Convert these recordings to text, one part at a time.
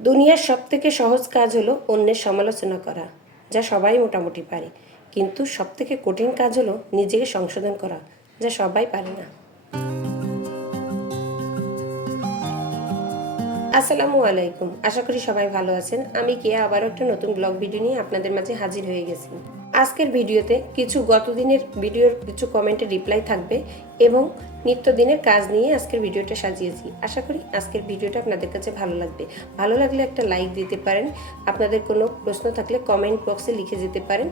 দুনিয়ার সবথেকে সহজ কাজ হলো অন্যের সমালোচনা করা, যা সবাই মোটামুটি পারে। কিন্তু সবথেকে কঠিন কাজ হলো নিজেকে সংশোধন করা, যা সবাই পারে না। আসসালামু আলাইকুম, আশা করি সবাই ভালো আছেন। আমি কেয়া আবারও একটা নতুন ব্লগ ভিডিও নিয়ে আপনাদের মাঝে হাজির হয়ে গেছি। আজকের ভিডিওতে কিছু গতদিনের ভিডিওর কিছু কমেন্টের রিপ্লাই থাকবে এবং নিত্যদিনের কাজ নিয়ে আজকের ভিডিওটা সাজিয়েছি। আশা করি আজকের ভিডিওটা আপনাদের কাছে ভালো লাগবে। ভালো লাগলে একটা লাইক দিতে পারেন, আপনাদের কোনো প্রশ্ন থাকলে কমেন্ট বক্সে লিখে যেতে পারেন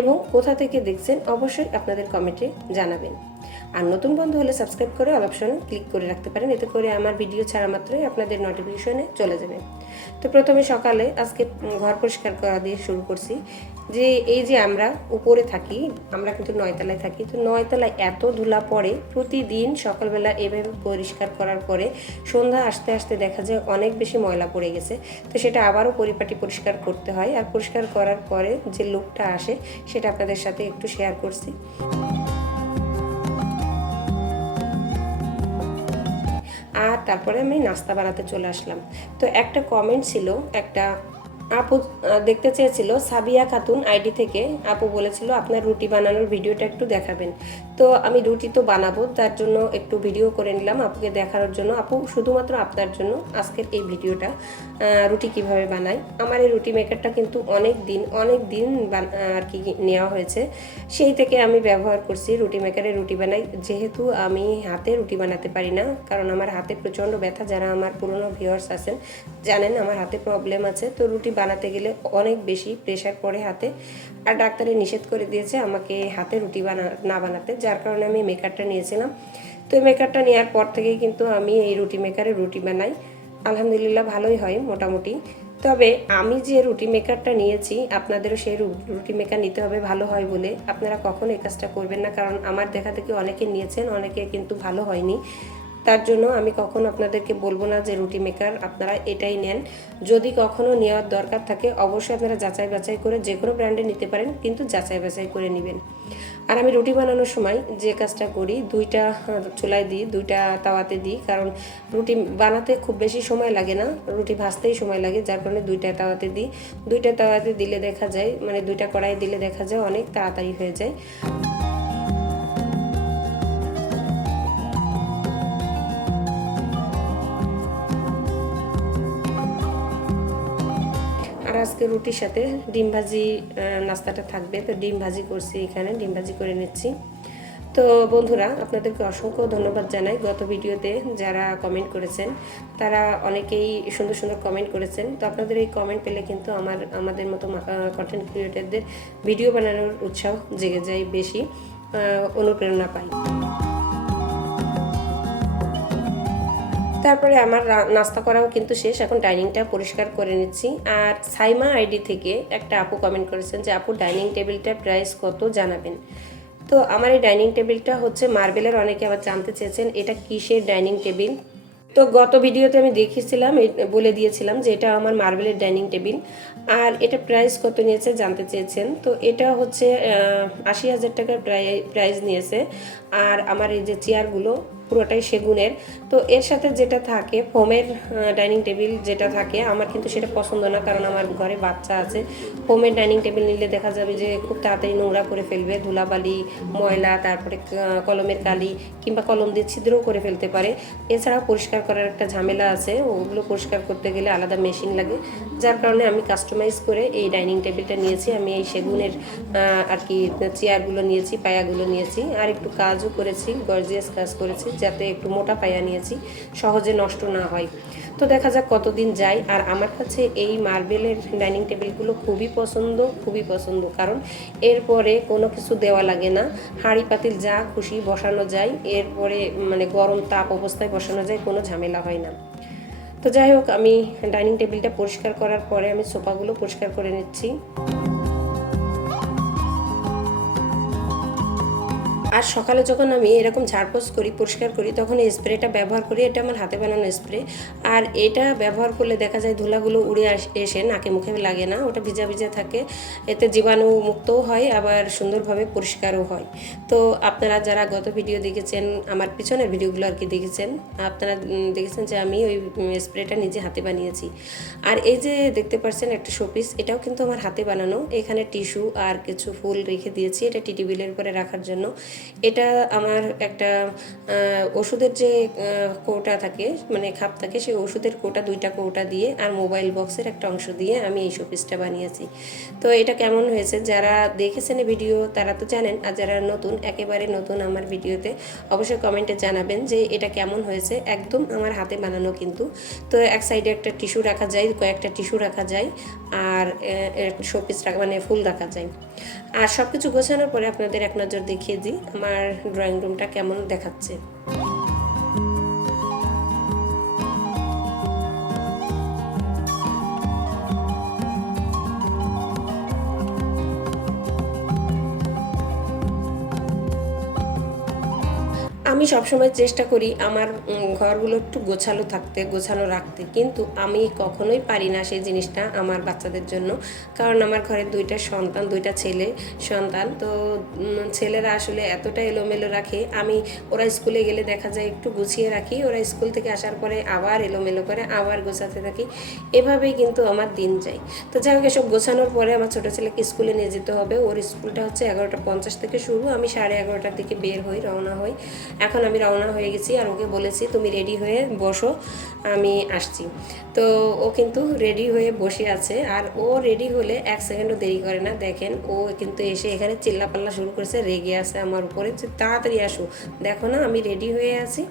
এবং কোথা থেকে দেখছেন অবশ্যই আপনাদের কমেন্টে জানাবেন। আর নতুন বন্ধু হলে সাবস্ক্রাইব করে অল অপশনে ক্লিক করে রাখতে পারেন, এতে করে আমার ভিডিও ছাড়া মাত্রই আপনাদের নোটিফিকেশনে চলে যাবে। তো প্রথমে সকালে আজকে ঘর পরিষ্কার করা দিয়ে শুরু করছি। যে এই যে আমরা উপরে থাকি, আমরা কিন্তু 9তলায় থাকি, তো 9তলায় এত ধুলা পড়ে প্রতিদিন সকালবেলা এভাবে পরিষ্কার করার পরে সন্ধ্যা আসতে আসতে দেখা যায় অনেক বেশি ময়লা পড়ে গেছে। তো সেটা আবারও পরিপাটি পরিষ্কার করতে হয়, আর পরিষ্কার করার পরে যে লুকটা আসে সেটা আপনাদের সাথে একটু শেয়ার করছি। আর তারপরে আমি নাস্তা বানাতে চলে আসলাম। তো একটা কমেন্ট ছিল, একটা আপু দেখতে চেয়েছিল, সাবিয়া খাতুন আইডি থেকে আপু বলেছিল আপনার রুটি বানানোর ভিডিওটা একটু দেখাবেন। তো আমি রুটি তো বানাবো, তার জন্য একটু ভিডিও করে নিলাম আপুকে দেখানোর জন্য। আপু, শুধুমাত্র আপনার জন্য আজকের এই ভিডিওটা, রুটি কিভাবে বানাই। আমার এই রুটি মেকারটা কিন্তু অনেক দিন আর কি নেওয়া হয়েছে, সেই থেকে আমি ব্যবহার করছি। রুটি মেকারে রুটি বানাই, যেহেতু আমি হাতে রুটি বানাতে পারি না, কারণ আমার হাতে প্রচণ্ড ব্যথা। যারা আমার পুরনো ভিউয়ার্স আছেন জানেন আমার হাতে প্রবলেম আছে। তো রুটি বানাতে গেলে অনেক বেশি প্রেশার পড়ে হাতে, আর ডাক্তারে নিষেধ করে দিয়েছে আমাকে হাতে রুটি না বানাতে, যার কারণে আমি মেকারটা নিয়েছিলাম। তো এই মেকারটা নেওয়ার পর থেকেই কিন্তু আমি এই রুটি মেকারে রুটি বানাই। আলহামদুলিল্লাহ ভালোই হয় মোটামুটি। তবে আমি যে রুটি মেকারটা নিয়েছি, আপনাদেরও সেই রুটি মেকার নিতে হবে ভালো হয় বলে। আপনারা কখনো এই কাজটা করবেন না, কারণ আমার দেখা দেখি অনেকে নিয়েছেন, অনেকে কিন্তু ভালো হয়নি। তার জন্য আমি কখনো আপনাদেরকে বলবো না যে রুটি মেকার আপনারা এটাই নেন। যদি কখনো নেওয়ার দরকার থাকে অবশ্যই আপনারা যাচাই বাছাই করে যে কোনো ব্র্যান্ডে নিতে পারেন, কিন্তু যাচাই বাছাই করে নেবেন। আর আমি রুটি বানানোর সময় যে কাজটা করি, দুইটা চুলায় দিই, দুইটা তাওয়াতে দিই, কারণ রুটি বানাতে খুব বেশি সময় লাগে না, রুটি ভাজতেই সময় লাগে, যার কারণে দুইটা তাওয়াতে দিই। দুইটা তাওয়াতে দিলে দেখা যায়, মানে দুইটা কড়াই দিলে দেখা যায় অনেক তাড়াতাড়ি হয়ে যায়। আর আজকে রুটির সাথে ডিম ভাজি নাস্তাটা থাকবে, তো ডিম ভাজি করছি, এখানে ডিম ভাজি করে নিচ্ছি। তো বন্ধুরা, আপনাদেরকে অসংখ্য ধন্যবাদ জানাই। গত ভিডিওতে যারা কমেন্ট করেছেন তারা অনেকেই সুন্দর সুন্দর কমেন্ট করেছেন। তো আপনাদের এই কমেন্ট পেলে কিন্তু আমাদের মতো কন্টেন্ট ক্রিয়েটরদের ভিডিও বানানোর উৎসাহ জেগে যায়, বেশি অনুপ্রেরণা পাই। তারপরে আমার নাস্তা করাও কিন্তু শেষ, এখন ডাইনিংটা পরিষ্কার করে নিচ্ছি। আর সাইমা আইডি থেকে একটা আপু কমেন্ট করেছেন যে আপু ডাইনিং টেবিলটার প্রাইস কত জানাবেন। তো আমার এই ডাইনিং টেবিলটা হচ্ছে মার্বেলের, অনেকে আবার জানতে চেয়েছেন এটা কিসের ডাইনিং টেবিল। তো গত ভিডিওতে আমি দেখিয়েছিলাম, বলে দিয়েছিলাম যে এটা আমার মার্বেলের ডাইনিং টেবিল। আর এটা প্রাইস কত নিয়েছে জানতে চেয়েছেন। তো এটা হচ্ছে 80,000 টাকার প্রাইস নিয়েছে। আর আমার এই যে চেয়ারগুলো পুরোটাই সেগুনের। তো এর সাথে যেটা থাকে ফোমের ডাইনিং টেবিল যেটা থাকে, আমার কিন্তু সেটা পছন্দ না, কারণ আমার ঘরে বাচ্চা আছে। ফোমের ডাইনিং টেবিল নিলে দেখা যাবে যে খুব তাড়াতাড়ি নোংরা করে ফেলবে, ধুলাবালি ময়লা, তারপরে কলমের কালি কিংবা কলম দিয়ে ছিদ্রও করে ফেলতে পারে। এছাড়াও পরিষ্কার করার একটা ঝামেলা আছে, ওগুলো পরিষ্কার করতে গেলে আলাদা মেশিন লাগে, যার কারণে আমি কাস্টমাইজ করে এই ডাইনিং টেবিলটা নিয়েছি। আমি এই সেগুনের আর কি চেয়ারগুলো নিয়েছি, পায়াগুলো নিয়েছি, আর একটু কাজও করেছি, গর্জিয়াস কাজ করেছি, যাতে একটু মোটা পায়া নিয়েছি, সহজে নষ্ট না হয়। তো দেখা যাক কতদিন যায়। আর আমার কাছে এই মার্বেলের ডাইনিং টেবিলগুলো খুবই পছন্দ, কারণ এরপরে কোনো কিছু দেওয়া লাগে না, হাঁড়ি পাতিল যা খুশি বসানো যায়, এরপরে মানে গরম তাপ অবস্থায় বসানো যায়, কোনো ঝামেলা হয় না। তো যাই হোক, আমি ডাইনিং টেবিলটা পরিষ্কার করার পরে আমি সোফাগুলো পরিষ্কার করে নিচ্ছি। আর সকালে যখন আমি এরকম ঝাড়পোছ করি, পরিষ্কার করি, তখন এই স্প্রেটা ব্যবহার করি। এটা আমার হাতে বানানো স্প্রে। আর এটা ব্যবহার করলে দেখা যায় ধুলাগুলো উড়ে এসে নাকে মুখে লাগে না, ওটা ভিজা ভিজা থাকে। এতে জীবাণু মুক্তও হয়, আবার সুন্দরভাবে পরিষ্কারও হয়। তো আপনারা যারা গত ভিডিও দেখেছেন, আমার পিছনের ভিডিওগুলো আর কি দেখেছেন, আপনারা দেখেছেন যে আমি ওই স্প্রেটা নিজে হাতে বানিয়েছি। আর এই যে দেখতে পাচ্ছেন একটা শোপিস, এটাও কিন্তু আমার হাতে বানানো। এখানে টিস্যু আর কিছু ফুল রেখে দিয়েছি, এটা টি টেবিলের উপরে রাখার জন্য। এটা আমার একটা ওষুধের যে কৌটা থাকে, মানে খাপ থাকে, সেই ওষুধের কৌটা, 2টা কৌটা দিয়ে আর মোবাইল বক্সের একটা অংশ দিয়ে আমি এই শোপিসটা বানিয়েছি। তো এটা কেমন হয়েছে, যারা দেখেছেন এই ভিডিও তারা তো জানেন, আর যারা নতুন, একেবারে নতুন আমার ভিডিওতে, অবশ্যই কমেন্টে জানাবেন যে এটা কেমন হয়েছে। একদম আমার হাতে বানানো কিন্তু। তো এক সাইডে একটা টিস্যু রাখা যায়, কয়েকটা টিস্যু রাখা যায়, আর শোপিস মানে ফুল রাখা যায়। আর সব কিছু গোছানোর পরে আপনাদের এক নজর দেখিয়ে দিই আমার ড্রয়িং রুমটা কেমন দেখাচ্ছে। আমি সবসময় চেষ্টা করি আমার ঘরগুলো একটু গোছালো থাকতে, গোছানো রাখতে, কিন্তু আমি কখনোই পারি না সেই জিনিসটা আমার বাচ্চাদের জন্য। কারণ আমার ঘরে 2টা সন্তান, 2টা ছেলে সন্তান। তো ছেলেরা আসলে এতটা এলোমেলো রাখে, আমি ওরা স্কুলে গেলে দেখা যায় একটু গুছিয়ে রাখি, ওরা স্কুল থেকে আসার পরে আবার এলোমেলো করে আবার গোছাতে থাকি। এভাবেই কিন্তু আমার দিন যায়। তো যাই হোক, এসব গোছানোর পরে আমার ছোটো ছেলেকে স্কুলে নিয়ে যেতে হবে। ওর স্কুলটা হচ্ছে 11:50 থেকে শুরু, আমি 11:30টার দিকে বের হই, রওনা হই। এখন আমি রওনা হয়ে গেছি, আর ওকে বলেছি তুমি রেডি হয়ে বসো, আমি আসছি। তো ও কিন্তু রেডি হয়ে বসে আছে, আর ও রেডি হলে 1 সেকেন্ডও দেরি করে না। দেখেন, ও কিন্তু এসে এখানে চিল্লাপাল্লা শুরু করেছে, রেগে আছে আমার উপরে যে তাড়াতাড়ি আসো, দেখো না আমি রেডি হয়ে আছি।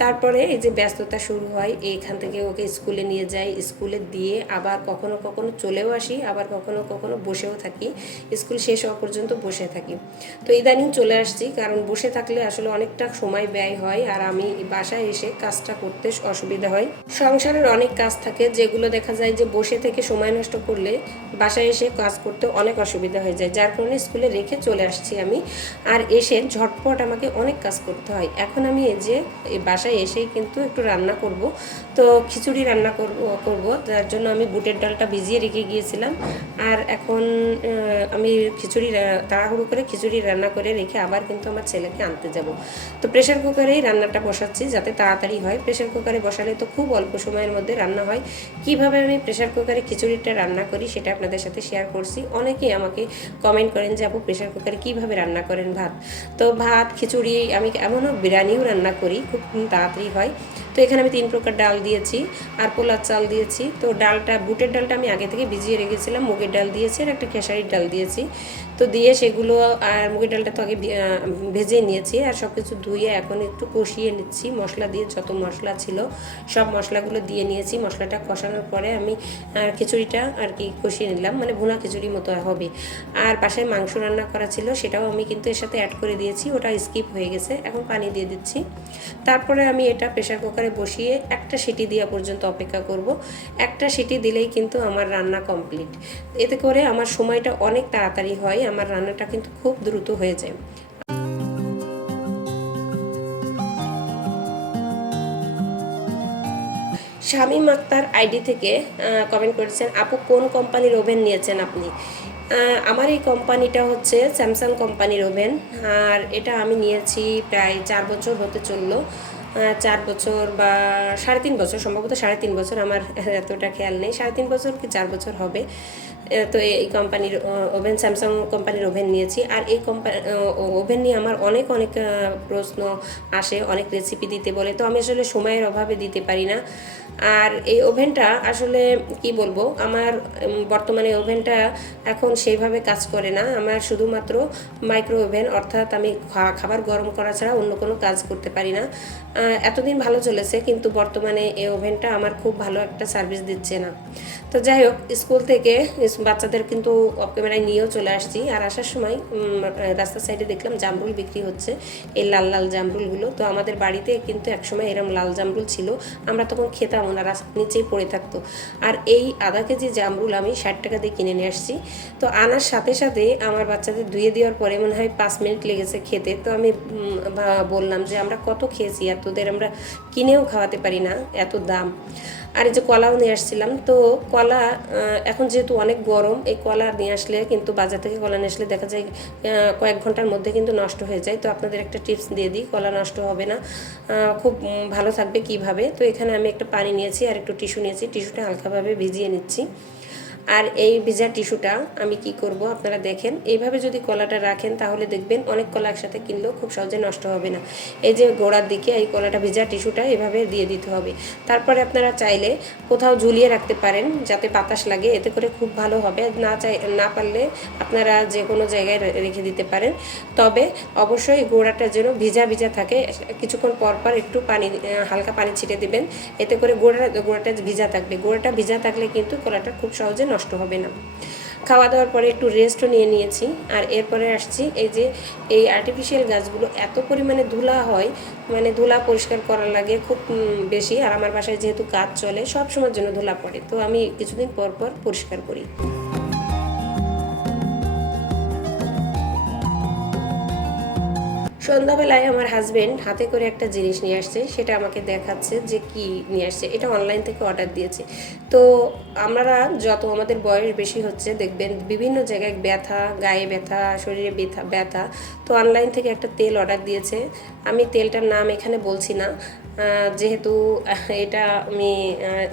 তারপরে এই যে ব্যস্ততা শুরু হয়, এইখান থেকে ওকে স্কুলে নিয়ে যাই, স্কুলে দিয়ে আবার কখনো কখনো চলেও আসি, আবার কখনো কখনো বসেও থাকি, স্কুল শেষ হওয়া পর্যন্ত বসে থাকি। তো ইদানিং চলে আসছি, কারণ বসে থাকলে আসলে অনেকটা সময় ব্যয় হয়, আর আমি বাসায় এসে কাজটা করতে অসুবিধা হয়। সংসারের অনেক কাজ থাকে যেগুলো দেখা যায় যে বসে থেকে সময় নষ্ট করলে বাসায় এসে কাজ করতে অনেক অসুবিধা হয়ে যায়, যার কারণে স্কুলে রেখে চলে আসছি আমি। আর এসে ঝটপট আমাকে অনেক কাজ করতে হয়। এখন আমি এই যে বাসায় এসেই কিন্তু একটু রান্না করব। তো খিচুড়ি রান্না করব, তার জন্য আমি বুটের ডালটা ভিজিয়ে রেখে গিয়েছিলাম। আর এখন আমি তাড়াহুড়ো করে খিচুড়ি রান্না করে রেখে আবার কিন্তু আমার ছেলেকে আনতে যাব। তো প্রেশার কুকারেই রান্নাটা বসাচ্ছি যাতে তাড়াতাড়ি হয়। প্রেশার কুকারে বসালে তো খুব অল্প সময়ের মধ্যে রান্না হয়। কিভাবে আমি প্রেশার কুকারে খিচুড়িটা রান্না করি সেটা আপনাদের সাথে শেয়ার করছি। অনেকেই আমাকে কমেন্ট করেন যে আপু প্রেশার কুকারে কীভাবে রান্না করেন ভাত। তো ভাত, খিচুড়ি, আমি এমনও বিরিয়ানিও রান্না করি, খুব তাড়াতাড়ি হয়। তো এখানে আমি 3 প্রকার ডাল দিয়েছি আর পোলার চাল দিয়েছি। তো ডালটা, বুটের ডালটা আমি আগে থেকে ভিজিয়ে রেখেছিলাম, মুগের ডাল দিয়েছি আর একটা খেসারির ডাল দিয়েছি। তো দিয়ে সেগুলো, আর মুগের ডালটা তো আগে ভেজে নিয়েছি, আর সব কিছু ধুয়ে এখন একটু কষিয়ে নিচ্ছি মশলা দিয়ে। যত মশলা ছিল সব মশলাগুলো দিয়ে নিয়েছি। মশলাটা কষানোর পরে আমি খিচুড়িটা আর কি কষিয়ে নিলাম, মানে ভুনা খিচুড়ি মতো হবে। আর বাসায় মাংস রান্না করা ছিল, সেটাও আমি কিন্তু এর সাথে অ্যাড করে দিয়েছি, ওটা স্কিপ হয়ে গেছে। এখন পানি দিয়ে দিচ্ছি। তারপরে আমি এটা প্রেশার কুকারে বসিয়ে একটা সিটি দেওয়া পর্যন্ত অপেক্ষা করব। একটা সিটি দিলেই কিন্তু আমার রান্না কমপ্লিট। এতে করে আমার সময়টা অনেক তাড়াতাড়ি হয়, আমার রান্নাটা কিন্তু খুব দ্রুত হয়ে যায়। শামীম আক্তার আইডি থেকে কমেন্ট করেছেন, আপু কোন কোম্পানির ওভেন নিয়েছেন আপনি? আমার এই কোম্পানিটা হচ্ছে স্যামসাং কোম্পানির ওভেন, আর এটা আমি নিয়েছি প্রায় 4 বছর হতে চললো। 4 বছর বা 3.5 বছর, সম্ভবত 3.5 বছর, আমার এতটা খেয়াল নেই, 3.5 বছর কি 4 বছর হবে। তো এই কোম্পানির ওভেন, স্যামসাং কোম্পানির ওভেন নিয়েছি। আর এই ওভেন নিয়ে আমার অনেক প্রশ্ন আসে, অনেক রেসিপি দিতে বলে, তো আমি আসলে সময়ের অভাবে দিতে পারি না। আর এই ওভেনটা আসলে কি বলবো, আমার বর্তমানে ওভেনটা এখন সেইভাবে কাজ করে না। আমার শুধুমাত্র মাইক্রো ওভেন, অর্থাৎ আমি খাবার গরম করা ছাড়া অন্য কোনো কাজ করতে পারি না। এতদিন ভালো চলেছে, কিন্তু বর্তমানে এই ওভেনটা আমার খুব ভালো একটা সার্ভিস দিচ্ছে না। তো যাই হোক, স্কুল থেকে বাচ্চাদের কিন্তু অফ ক্যামেরায় নিয়েও চলে আসছি। আর আসার সময় রাস্তার সাইডে দেখলাম জামরুল বিক্রি হচ্ছে, এই লাল লাল জামরুলগুলো। তো আমাদের বাড়িতে কিন্তু একসময় এরকম লাল জামরুল ছিল, আমরা তখন খেতাম ওনারা নিচেই পড়ে থাকতো। আর এই আধা কেজি জামরুল আমি 60 টাকা দিয়ে কিনে নিয়ে আসছি। তো আনার সাথে সাথে আমার বাচ্চাদের ধুয়ে দেওয়ার পরে মনে হয় 5 মিনিট লেগেছে খেতে। তো আমি বললাম যে আমরা কত খেয়েছি, আর তোদের আমরা কিনেও খাওয়াতে পারি না, এত দাম। আর এই যে কলাও নিয়ে আসছিলাম। তো কলা এখন যেহেতু অনেক গরম, এই কলা নিয়ে আসলে কিন্তু বাজার থেকে কলা নিয়ে আসলে দেখা যায় কয়েক ঘন্টার মধ্যে কিন্তু নষ্ট হয়ে যায়। তো আপনাদের একটা টিপস দিয়ে দিই, কলা নষ্ট হবে না, খুব ভালো থাকবে কিভাবে। তো এখানে আমি একটা পানি নিয়েছি আর একটু টিস্যু নিয়েছি, টিস্যুটা হালকাভাবে ভিজিয়ে নিচ্ছি। আর এই ভিজা টিস্যুটা আমি কি করব আপনারা দেখেন, এইভাবে যদি কলাটা রাখেন তাহলে দেখবেন অনেক কলা একসাথে কিনলেও খুব সহজে নষ্ট হবে না। এই যে গোড়ার দিকে এই কলাটা ভিজা টিস্যুটা এভাবে দিয়ে দিতে হবে। তারপরে আপনারা চাইলে কোথাও ঝুলিয়ে রাখতে পারেন যাতে বাতাস লাগে, এতে করে খুব ভালো হবে। না পারলে আপনারা যে কোনো জায়গায় রেখে দিতে পারেন, তবে অবশ্যই গোড়াটা যেন ভিজা ভিজা থাকে। কিছুক্ষণ পর পর একটু পানি, হালকা পানি ছিটে দিবেন, এতে করে গোড়াটা ভিজা থাকবে। গোড়াটা ভিজা থাকলে কিন্তু কলাটা খুব সহজে নষ্ট হবে না। খাওয়া দাওয়ার পরে একটু রেস্টও নিয়েছি। আর এরপরে আসছি এই যে এই আর্টিফিশিয়াল গাছগুলো এত পরিমাণে ধুলা হয়, মানে ধুলা পরিষ্কার করা লাগে খুব বেশি। আর আমার বাসায় যেহেতু কাজ চলে, সব সময়ের জন্য ধুলা পড়ে, তো আমি কিছুদিন পর পর পরিষ্কার করি। সন্ধ্যাবেলায় আমার হাজবেন্ড হাতে করে একটা জিনিস নিয়ে আসছে, সেটা আমাকে দেখাচ্ছে যে কি নিয়ে আসছে। এটা অনলাইন থেকে অর্ডার দিয়েছে। তো আমরা যত আমাদের বয়স বেশি হচ্ছে দেখবেন বিভিন্ন জায়গায় ব্যথা, গায়ে ব্যথা, শরীরে ব্যথা। তো অনলাইন থেকে একটা তেল অর্ডার দিয়েছে। আমি তেলটার নাম এখানে বলছি না, যেহেতু এটা আমি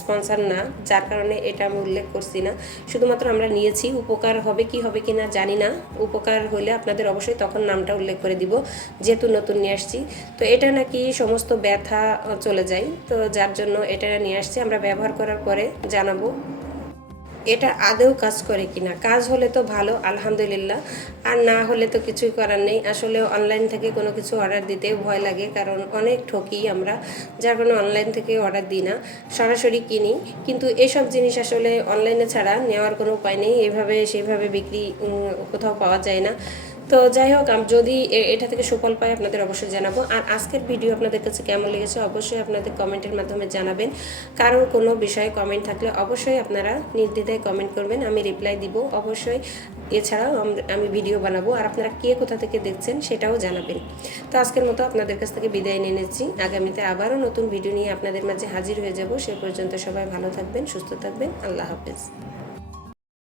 স্পন্সর না, যার কারণে এটা আমি উল্লেখ করছি না। শুধুমাত্র আমরা নিয়েছি, উপকার হবে কি না জানি না। উপকার হলে আপনাদের অবশ্যই তখন নামটা উল্লেখ করে দিব, যেহেতু নতুন নিয়ে আসছি। তো এটা নাকি সমস্ত ব্যথা চলে যায়, তো যার জন্য এটা নিয়ে আসছি। আমরা ব্যবহার করার পরে জানাবো এটা আদৌ কাজ করে কিনা। কাজ হলে তো ভালো, আলহামদুলিল্লাহ, আর না হলে তো কিছুই করার নেই। আসলে অনলাইন থেকে কোনো কিছু অর্ডার দিতে ভয় লাগে, কারণ অনেক ঠকি আমরা, যার কারণে অনলাইন থেকে অর্ডার দিই না, সরাসরি কিনি। কিন্তু এসব জিনিস আসলে অনলাইনে ছাড়া নেওয়ার কোনো উপায় নেই, এভাবে সেভাবে বিক্রি কোথাও পাওয়া যায় না। তো যাই হোক, যদি এটা থেকে সুফল পাই আপনাদের অবশ্যই জানাবো। আর আজকের ভিডিও আপনাদের কাছে কেমন লেগেছে অবশ্যই আপনাদের কমেন্টের মাধ্যমে জানাবেন। কারোর কোনো বিষয়ে কমেন্ট থাকলে অবশ্যই আপনারা নির্দ্বিধায় কমেন্ট করবেন, আমি রিপ্লাই দিব অবশ্যই। এছাড়াও আমি ভিডিও বানাবো, আর আপনারা কে কোথা থেকে দেখছেন সেটাও জানাবেন। তো আজকের মতো আপনাদের কাছ থেকে বিদায় নিয়ে নিচ্ছি। আগামীতে আবারও নতুন ভিডিও নিয়ে আপনাদের মাঝে হাজির হয়ে যাব। সে পর্যন্ত সবাই ভালো থাকবেন, সুস্থ থাকবেন। আল্লাহ হাফেজ।